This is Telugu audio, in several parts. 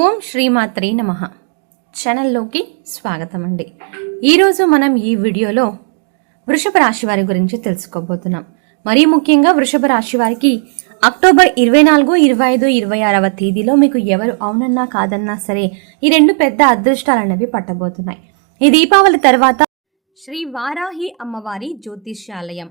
ఓం శ్రీమాత్రి నమ. ఛానల్లోకి స్వాగతం అండి ఈరోజు మనం ఈ వీడియోలో వృషభ రాశి వారి గురించి తెలుసుకోబోతున్నాం. మరీ ముఖ్యంగా వృషభ రాశి వారికి అక్టోబర్ ఇరవై నాలుగు ఇరవై ఐదు ఇరవై ఆరవ తేదీలో మీకు ఎవరు అవునన్నా కాదన్నా సరే ఈ రెండు పెద్ద అదృష్టాలు అనేవి పట్టబోతున్నాయి. ఈ దీపావళి తర్వాత శ్రీ వారాహి అమ్మవారి జ్యోతిష్యాలయం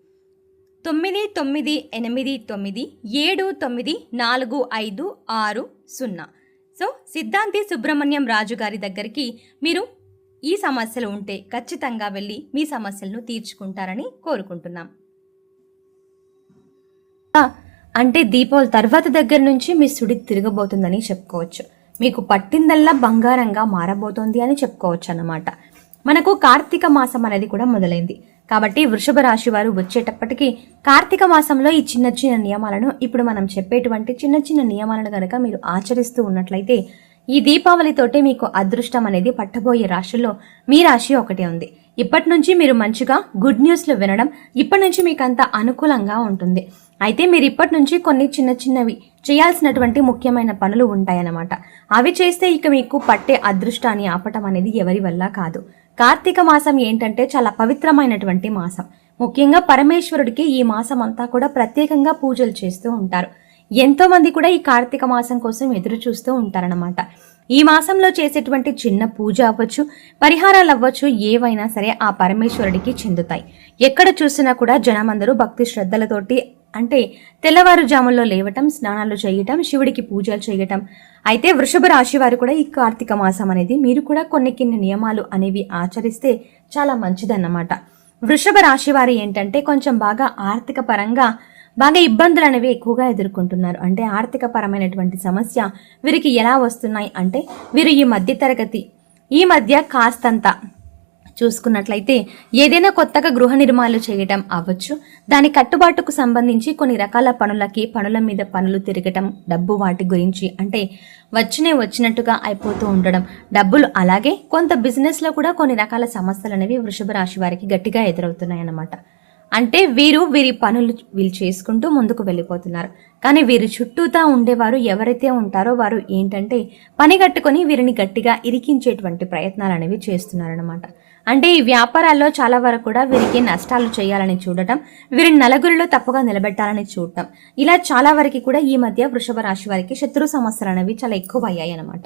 తొమ్మిది తొమ్మిది ఎనిమిది తొమ్మిది ఏడు తొమ్మిది నాలుగు ఐదు ఆరు సున్నా. సో సిద్ధాంతి సుబ్రహ్మణ్యం రాజు గారి దగ్గరికి మీరు ఈ సమస్యలు ఉంటే ఖచ్చితంగా వెళ్ళి మీ సమస్యలను తీర్చుకుంటారని కోరుకుంటున్నాం. అంటే దీపావళి తర్వాత దగ్గర నుంచి మీ సుడి తిరగబోతుందని చెప్పుకోవచ్చు. మీకు పట్టిందల్లా బంగారంగా మారబోతోంది అని చెప్పుకోవచ్చు అన్నమాట. మనకు కార్తీక మాసం అనేది కూడా మొదలైంది. కాబట్టి వృషభ రాశి వారు వచ్చేటప్పటికి కార్తీక మాసంలో ఈ చిన్న చిన్న నియమాలను ఇప్పుడు మనం చెప్పేటువంటి చిన్న చిన్న నియమాలను కనుక మీరు ఆచరిస్తూ ఉన్నట్లయితే ఈ దీపావళితోటే మీకు అదృష్టం అనేది పట్టబోయే రాశుల్లో మీ రాశి ఒకటే ఉంది. ఇప్పటి నుంచి మీరు మంచిగా గుడ్ న్యూస్లు వినడం ఇప్పటి నుంచి మీకు అంత అనుకూలంగా ఉంటుంది. అయితే మీరు ఇప్పటి నుంచి కొన్ని చిన్న చిన్నవి చేయాల్సినటువంటి ముఖ్యమైన పనులు ఉంటాయన్నమాట. అవి చేస్తే ఇక మీకు పట్టే అదృష్టాన్ని ఆపటం అనేది ఎవరి వల్ల కాదు. కార్తీక మాసం ఏంటంటే చాలా పవిత్రమైనటువంటి మాసం. ముఖ్యంగా పరమేశ్వరుడికి ఈ మాసం అంతా కూడా ప్రత్యేకంగా పూజలు చేస్తూ ఉంటారు. ఎంతోమంది కూడా ఈ కార్తీక మాసం కోసం ఎదురు చూస్తూ ఉంటారనమాట ఈ మాసంలో చేసేటువంటి చిన్న పూజ అవ్వచ్చు పరిహారాలు అవ్వచ్చు ఏవైనా సరే ఆ పరమేశ్వరుడికి చెందుతాయి. ఎక్కడ చూసినా కూడా జనమందరూ భక్తి శ్రద్ధలతోటి అంటే తెల్లవారుజాముల్లో లేవటం స్నానాలు చేయటం శివుడికి పూజలు చేయటం. అయితే వృషభ రాశి వారు కూడా ఈ కార్తీక మాసం అనేది మీరు కూడా కొన్ని కొన్ని నియమాలు అనేవి ఆచరిస్తే చాలా మంచిదన్నమాట. వృషభ రాశి వారు ఏంటంటే కొంచెం బాగా ఆర్థిక పరంగా బాగా ఇబ్బందులు అనేవి ఎక్కువగా ఎదుర్కొంటున్నారు. అంటే ఆర్థిక పరమైనటువంటి సమస్య వీరికి ఎలా వస్తున్నాయి అంటే వీరు ఈ మధ్య తరగతి ఈ మధ్య కాస్తంత చూసుకున్నట్లయితే ఏదైనా కొత్తగా గృహ నిర్మాణాలు చేయటం అవ్వచ్చు. దాని కట్టుబాటుకు సంబంధించి కొన్ని రకాల పనులకి పనుల మీద పనులు తిరగటం డబ్బు వాటి గురించి అంటే వచ్చినే వచ్చినట్టుగా అయిపోతూ ఉండడం. డబ్బులు అలాగే కొంత బిజినెస్లో కూడా కొన్ని రకాల సమస్యలు అనేవి వృషభ రాశి వారికి గట్టిగా ఎదురవుతున్నాయి అన్నమాట అంటే వీరు వీరి పనులు వీళ్ళు చేసుకుంటూ ముందుకు వెళ్ళిపోతున్నారు. కానీ వీరి చుట్టూతా ఉండేవారు ఎవరైతే ఉంటారో వారు ఏంటంటే పని కట్టుకొని వీరిని గట్టిగా ఇరికించేటువంటి ప్రయత్నాలు అనేవి చేస్తున్నారనమాట అంటే ఈ వ్యాపారాల్లో చాలా వరకు కూడా వీరికి నష్టాలు చేయాలని చూడటం వీరిని నలుగురిలో తప్పుగా నిలబెట్టాలని చూడటం. ఇలా చాలా వరకు కూడా ఈ మధ్య వృషభ రాశి వారికి శత్రు సమస్యలు అనేవి చాలా ఎక్కువ అయ్యాయి అనమాట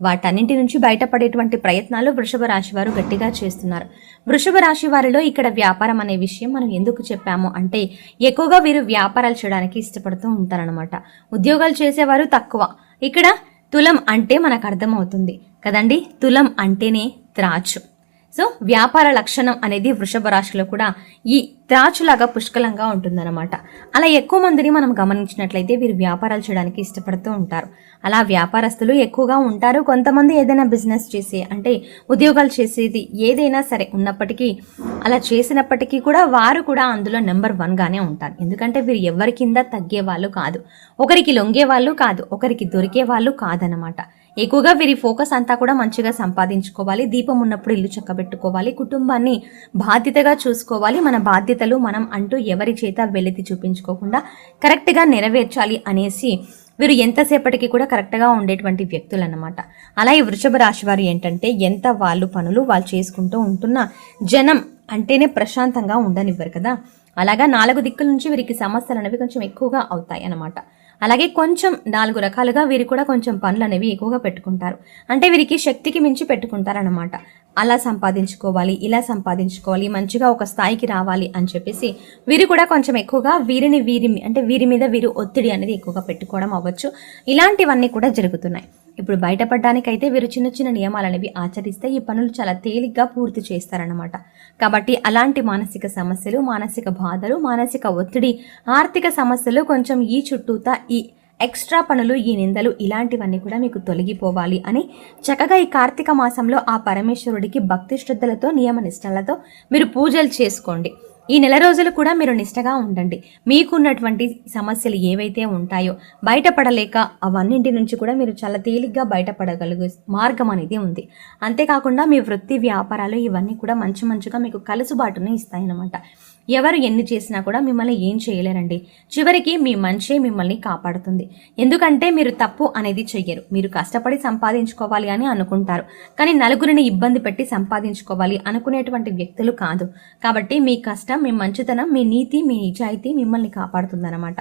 వాటన్నింటి నుంచి బయటపడేటువంటి ప్రయత్నాలు వృషభ రాశి వారు గట్టిగా చేస్తున్నారు. వృషభ రాశి వారిలో ఇక్కడ వ్యాపారం అనే విషయం మనం ఎందుకు చెప్పాము అంటే ఎక్కువగా వీరు వ్యాపారాలు చేయడానికి ఇష్టపడుతూ ఉంటారనమాట ఉద్యోగాలు చేసేవారు తక్కువ. ఇక్కడ తులం అంటే మనకు అర్థమవుతుంది కదండి? తులం అంటేనే త్రాచు సో వ్యాపార లక్షణం అనేది వృషభ రాశిలో కూడా ఈ త్రాచులాగా పుష్కలంగా ఉంటుందన్నమాట. అలా ఎక్కువ మందిని మనం గమనించినట్లయితే వీరు వ్యాపారాలు చేయడానికి ఇష్టపడుతూ ఉంటారు. అలా వ్యాపారస్తులు ఎక్కువగా ఉంటారు. కొంతమంది ఏదైనా బిజినెస్ చేసి అంటే ఉద్యోగాలు చేసేది ఏదైనా సరే ఉన్నప్పటికీ అలా చేసినప్పటికీ కూడా వారు కూడా అందులో నెంబర్ వన్గానే ఉంటారు. ఎందుకంటే వీరు ఎవరి కింద తగ్గే వాళ్ళు కాదు. ఒకరికి లొంగే వాళ్ళు కాదు. ఒకరికి దొరికే వాళ్ళు కాదనమాట ఎక్కువగా వీరి ఫోకస్ అంతా కూడా మంచిగా సంపాదించుకోవాలి. దీపం ఉన్నప్పుడు ఇల్లు చక్కబెట్టుకోవాలి. కుటుంబాన్ని బాధ్యతగా చూసుకోవాలి. మన బాధ్యత బాధ్యతలు మనం అంటూ ఎవరి చేత వెలితి చూపించుకోకుండా కరెక్ట్గా నెరవేర్చాలి అనేసి వీరు ఎంతసేపటికి కూడా కరెక్ట్గా ఉండేటువంటి వ్యక్తులు అన్నమాట అలా ఈ వృషభ రాశి వారు ఏంటంటే ఎంత వాళ్ళు పనులు వాళ్ళు చేసుకుంటూ ఉంటున్న జనం అంటేనే ప్రశాంతంగా ఉండనివ్వరు కదా. అలాగా నాలుగు దిక్కుల నుంచి వీరికి సమస్యలు అనేవి కొంచెం ఎక్కువగా అవుతాయి అన్నమాట అలాగే కొంచెం నాలుగు రకాలుగా వీరు కూడా కొంచెం పనులు అనేవి ఎక్కువగా పెట్టుకుంటారు. అంటే వీరికి శక్తికి మించి పెట్టుకుంటారనమాట అలా సంపాదించుకోవాలి ఇలా సంపాదించుకోవాలి మంచిగా ఒక స్థాయికి రావాలి అని చెప్పేసి వీరు కూడా కొంచెం ఎక్కువగా వీరిని వీరి అంటే వీరి మీద వీరు ఒత్తిడి అనేది ఎక్కువగా పెట్టుకోవడం అవ్వచ్చు. ఇలాంటివన్నీ కూడా జరుగుతున్నాయి. ఇప్పుడు బయటపడడానికైతే వీరు చిన్న చిన్న నియమాలు అనేవి ఆచరిస్తే ఈ పనులు చాలా తేలిగ్గా పూర్తి చేస్తారన్నమాట. కాబట్టి అలాంటి మానసిక సమస్యలు మానసిక బాధలు మానసిక ఒత్తిడి ఆర్థిక సమస్యలు కొంచెం ఈ చుట్టూతా ఈ ఎక్స్ట్రా పనులు ఈ నిందలు ఇలాంటివన్నీ కూడా మీకు తొలగిపోవాలి అని చక్కగా ఈ కార్తీక మాసంలో ఆ పరమేశ్వరుడికి భక్తి శ్రద్ధలతో నియమ నిష్టలతో మీరు పూజలు చేసుకోండి. ఈ నెల రోజులు కూడా మీరు నిష్టగా ఉండండి. మీకున్నటువంటి సమస్యలు ఏవైతే ఉంటాయో బయటపడలేక అవన్నింటి నుంచి కూడా మీరు చాలా తేలిగ్గా బయటపడగలిగే మార్గం అనేది ఉంది. అంతేకాకుండా మీ వృత్తి వ్యాపారాలు ఇవన్నీ కూడా మంచి మంచిగా మీకు కలుసుబాటును ఇస్తాయన్నమాట. ఎవరు ఎన్ని చేసినా కూడా మిమ్మల్ని ఏం చేయలేరండి. చివరికి మీ మంచే మిమ్మల్ని కాపాడుతుంది. ఎందుకంటే మీరు తప్పు అనేది చెయ్యరు. మీరు కష్టపడి సంపాదించుకోవాలి అని అనుకుంటారు. కానీ నలుగురిని ఇబ్బంది పెట్టి సంపాదించుకోవాలి అనుకునేటువంటి వ్యక్తులు కాదు. కాబట్టి మీ కష్టం మీ మంచితనం మీ నీతి మీ నిజాయితీ మిమ్మల్ని కాపాడుతుందన్నమాట.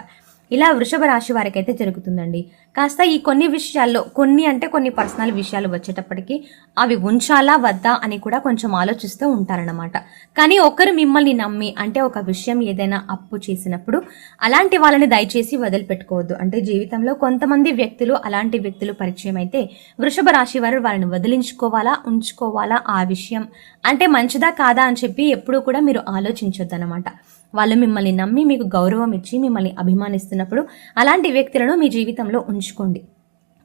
ఇలా వృషభ రాశి వారికి అయితే జరుగుతుందండి. కాస్త ఈ కొన్ని విషయాల్లో కొన్ని అంటే కొన్ని పర్సనల్ విషయాలు వచ్చేటప్పటికి అవి ఉంచాలా వద్దా అని కూడా కొంచెం ఆలోచిస్తూ ఉంటారన్నమాట. కానీ ఒకరు మిమ్మల్ని నమ్మి అంటే ఒక విషయం ఏదైనా అప్పు చేసినప్పుడు అలాంటి వాళ్ళని దయచేసి వదిలిపెట్టుకోవద్దు. అంటే జీవితంలో కొంతమంది వ్యక్తులు అలాంటి వ్యక్తులు పరిచయం అయితే వృషభ రాశి వారు వాళ్ళని వదిలించుకోవాలా ఉంచుకోవాలా ఆ విషయం. అంటే మంచిదా కాదా అని చెప్పి ఎప్పుడూ కూడా మీరు ఆలోచించొద్దు అనమాట వాళ్ళు మిమ్మల్ని నమ్మి మీకు గౌరవం ఇచ్చి మిమ్మల్ని అభిమానిస్తున్నప్పుడు అలాంటి వ్యక్తులను మీ జీవితంలో ఉంచుకోండి.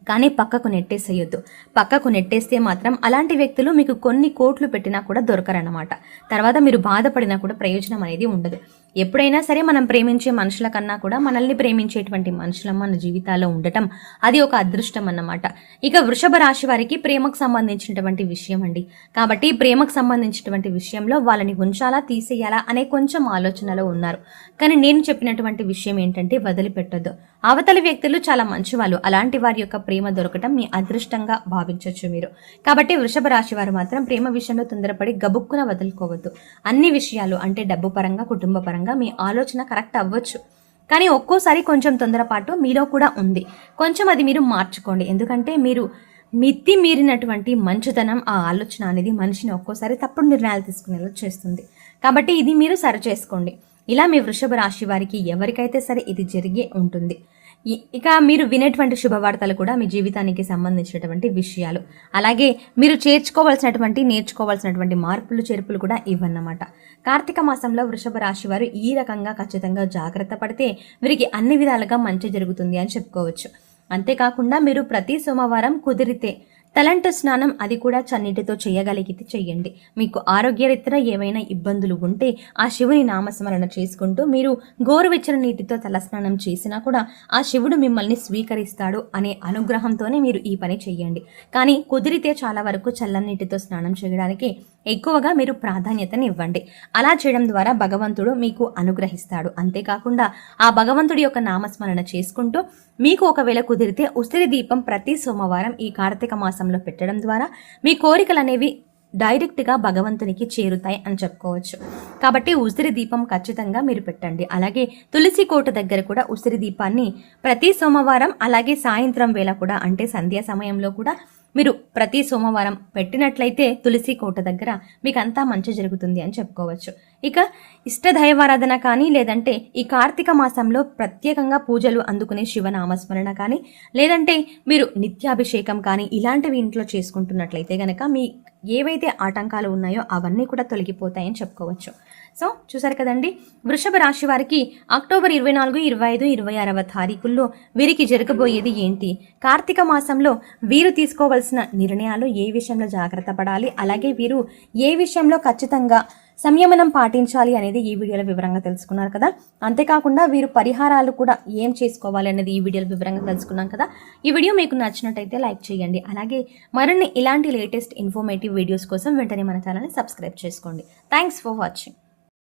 కానీ పక్కకు నెట్టేసేయొద్దు. పక్కకు నెట్టేస్తే మాత్రం అలాంటి వ్యక్తులు మీకు కొన్ని కోట్లు పెట్టినా కూడా దొరకరన్నమాట. తర్వాత మీరు బాధపడినా కూడా ప్రయోజనం అనేది ఉండదు. ఎప్పుడైనా సరే మనం ప్రేమించే మనుషుల కన్నా కూడా మనల్ని ప్రేమించేటువంటి మనుషుల మన జీవితాల్లో ఉండటం అది ఒక అదృష్టం అన్నమాట. ఇక వృషభ రాశి వారికి ప్రేమకు సంబంధించినటువంటి విషయం అండి. కాబట్టి ప్రేమకు సంబంధించినటువంటి విషయంలో వాళ్ళని ఉంచాలా తీసేయాలా అనే కొంచెం ఆలోచనలో ఉన్నారు. కానీ నేను చెప్పినటువంటి విషయం ఏంటంటే వదిలిపెట్టొద్దు. అవతలి వ్యక్తులు చాలా మంచివాళ్ళు. అలాంటి వారి యొక్క ప్రేమ దొరకటం మీ అదృష్టంగా భావించవచ్చు మీరు. కాబట్టి వృషభ రాశి వారు మాత్రం ప్రేమ విషయంలో తొందరపడి గబుక్కున వదులుకోవద్దు. అన్ని విషయాలు అంటే డబ్బు పరంగా కుటుంబ పరంగా మీ ఆలోచన కరెక్ట్ అవ్వచ్చు. కానీ ఒక్కోసారి కొంచెం తొందరపాటు మీలో కూడా ఉంది. కొంచెం అది మీరు మార్చుకోండి. ఎందుకంటే మీరు మిత్తి మీరినటువంటి మంచుతనం ఆ ఆలోచన అనేది మనిషిని ఒక్కోసారి తప్పుడు నిర్ణయాలు తీసుకునేలా చేస్తుంది. కాబట్టి ఇది మీరు సరిచేసుకోండి ఇలా మీ వృషభ రాశి వారికి ఎవరికైతే సరే ఇది జరిగే ఉంటుంది. ఇక మీరు వినేటువంటి శుభవార్తలు కూడా మీ జీవితానికి సంబంధించినటువంటి విషయాలు. అలాగే మీరు చేర్చుకోవాల్సినటువంటి నేర్చుకోవాల్సినటువంటి మార్పులు చేర్పులు కూడా ఇవన్నమాట కార్తీక మాసంలో వృషభ రాశి వారు ఈ రకంగా ఖచ్చితంగా జాగ్రత్త పడితే వీరికి అన్ని విధాలుగా మంచి జరుగుతుంది అని చెప్పుకోవచ్చు. అంతేకాకుండా మీరు ప్రతి సోమవారం కుదిరితే తలంటు స్నానం అది కూడా చన్నీటితో చేయగలిగితే చెయ్యండి. మీకు ఆరోగ్యరీత్యా ఏవైనా ఇబ్బందులు ఉంటే ఆ శివుని నామస్మరణ చేసుకుంటూ మీరు గోరువెచ్చని నీటితో తలస్నానం చేసినా కూడా ఆ శివుడు మిమ్మల్ని స్వీకరిస్తాడు అనే అనుగ్రహంతోనే మీరు ఈ పని చెయ్యండి. కానీ కుదిరితే చాలా వరకు చల్లనీటితో స్నానం చేయడానికి ఎక్కువగా మీరు ప్రాధాన్యతని ఇవ్వండి అలా చేయడం ద్వారా భగవంతుడు మీకు అనుగ్రహిస్తాడు. అంతేకాకుండా ఆ భగవంతుడి యొక్క నామస్మరణ చేసుకుంటూ మీకు ఒకవేళ కుదిరితే ఉసిరి దీపం ప్రతి సోమవారం ఈ కార్తీక మాసంలో పెట్టడం ద్వారా మీ కోరికలు అనేవి డైరెక్ట్గా భగవంతునికి చేరుతాయి అని చెప్పుకోవచ్చు. కాబట్టి ఉసిరి దీపం ఖచ్చితంగా మీరు పెట్టండి. అలాగే తులసి కోట దగ్గర కూడా ఉసిరి దీపాన్ని ప్రతి సోమవారం అలాగే సాయంత్రం వేళ కూడా అంటే సంధ్యా సమయంలో కూడా మీరు ప్రతి సోమవారం పెట్టినట్లయితే తులసి కోట దగ్గర మీకు అంతా మంచి జరుగుతుంది అని చెప్పుకోవచ్చు. ఇక ఇష్ట దైవారాధన కానీ లేదంటే ఈ కార్తీక మాసంలో ప్రత్యేకంగా పూజలు అందుకునే శివనామస్మరణ కానీ లేదంటే మీరు నిత్యాభిషేకం కానీ ఇలాంటివి ఇంట్లో చేసుకుంటున్నట్లయితే కనుక మీ ఏవైతే ఆటంకాలు ఉన్నాయో అవన్నీ కూడా తొలగిపోతాయని చెప్పుకోవచ్చు. సో చూసారు కదండి? వృషభ రాశి వారికి అక్టోబర్ ఇరవై నాలుగు ఇరవై ఐదు ఇరవై ఆరవ తారీఖుల్లో వీరికి జరగబోయేది ఏంటి? కార్తీక మాసంలో వీరు తీసుకోవాల్సిన నిర్ణయాలు ఏ విషయంలో జాగ్రత్త పడాలి? అలాగే వీరు ఏ విషయంలో ఖచ్చితంగా సంయమనం పాటించాలి అనేది ఈ వీడియోలో వివరంగా తెలుసుకున్నారు కదా. అంతేకాకుండా వీరు పరిహారాలు కూడా ఏం చేసుకోవాలి అనేది ఈ వీడియోలో వివరంగా తెలుసుకున్నాం కదా. ఈ వీడియో మీకు నచ్చినట్టయితే లైక్ చేయండి. అలాగే మరిన్ని ఇలాంటి లేటెస్ట్ ఇన్ఫర్మేటివ్ వీడియోస్ కోసం వెంటనే మన ఛానల్ని సబ్స్క్రైబ్ చేసుకోండి. Thanks for watching